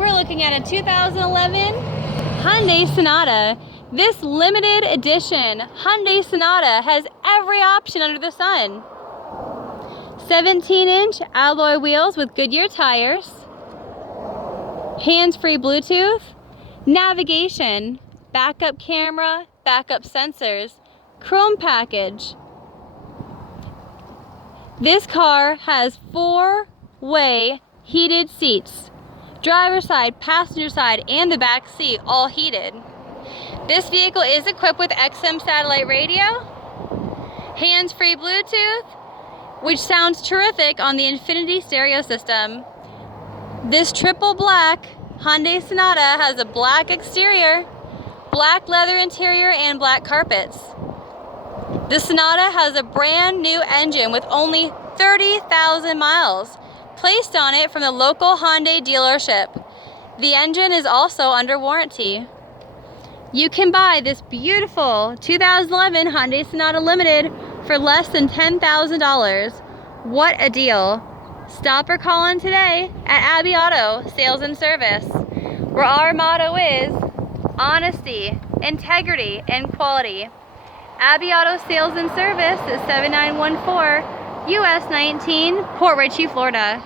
We're looking at a 2011 Hyundai Sonata. This limited edition Hyundai Sonata has every option under the sun. 17-inch alloy wheels with Goodyear tires, hands-free Bluetooth, navigation, backup camera, backup sensors, chrome package. This car has 4-way heated seats, driver's side, passenger side, and the back seat all heated. This vehicle is equipped with XM satellite radio, hands-free Bluetooth, which sounds terrific on the Infinity stereo system. This triple black Hyundai Sonata has a black exterior, black leather interior, and black carpets. The Sonata has a brand new engine with only 30,000 miles placed on it from the local Hyundai dealership. The engine is also under warranty. You can buy this beautiful 2011 Hyundai Sonata Limited for less than $10,000. What a deal. Stop or call in today at Abbey Auto Sales and Service, where our motto is honesty, integrity, and quality. Abbey Auto Sales and Service is 7914 US 19, Port Richey, Florida.